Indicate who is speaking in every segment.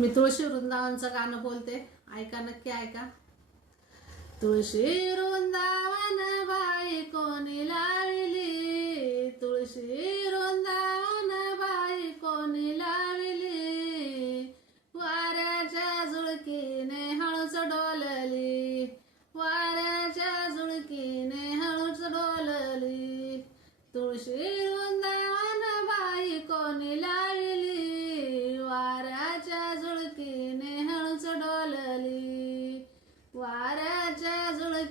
Speaker 1: मी तुळशी वृंदावनचं गाणं बोलते. ऐका नक्की ऐका. तुळशी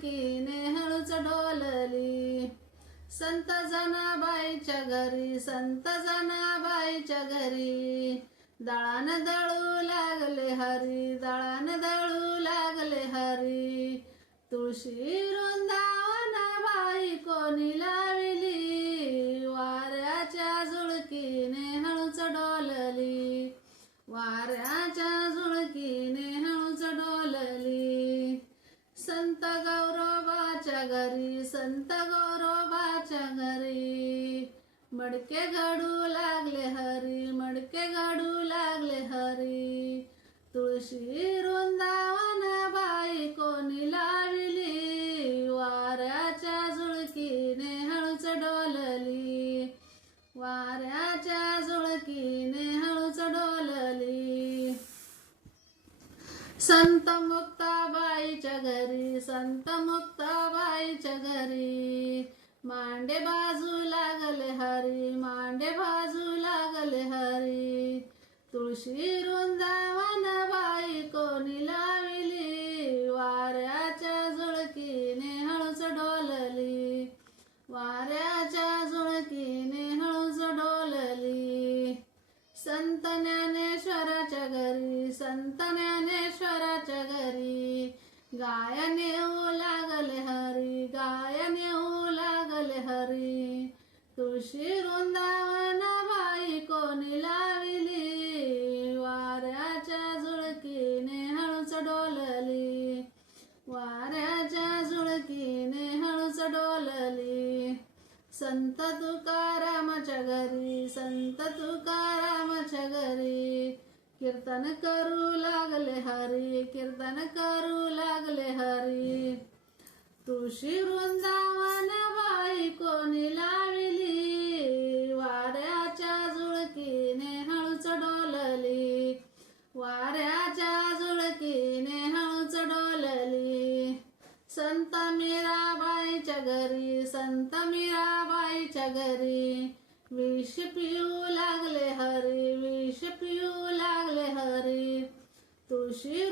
Speaker 1: वाऱ्याच्या हळूच डोलली. संत जनाबाईच्या घरी संत जनाबाईच्या घरी. दळान दळू लागले हरी दळान दळू लागले हरी. तुळशी रुंदावना बाई कोणीला घरी संत गौरवाच्या घरी. मडके घडू लागले हरी मडके घडू लागले हरी. तुळशी वृंदावन बाई कोणी लाविली वाऱ्याच्या झुळकीने हळूच डोलली. वाऱ्याच्या झुळकीने हळू संत मुक्ताबाईच्या घरी संत मुक्ताबाईच्या घरी मांडे बाजू लागले हरी मांडे बाजू लागले हरी. तुळशी वृंदावन बाई कोणी लाविली वाऱ्याच्या झुळकीने हळूच डोलली. वाऱ्याच्या झुळकीने हळूच डोलली. संत ज्ञान संत ज्ञानेश्वराच्या घरी. गायन येऊ लागले हरी गायन येऊ लागले हरी. तुळशी वृंदावन बाई कोणी लाविली वाऱ्याच्या झुळकीने हळूच डोलली. वाऱ्याच्या झुळकीने हळूच डोलली. संत तुकारामाच्या घरी संत तुकारामाच्या घरी. कीर्तन करू लागले हरी कीर्तन करू लागले हरी. तुळशी वृंदावन बाई कोणी लाविली वाऱ्याच्या झुळकीने हळूच डोलली. वाऱ्याच्या झुळकीने हळूच डोलली. संत मीराबाईच्या घरी संत मीराबाईच्या घरी. विष पिऊ लागले हरी विष पिऊ hoje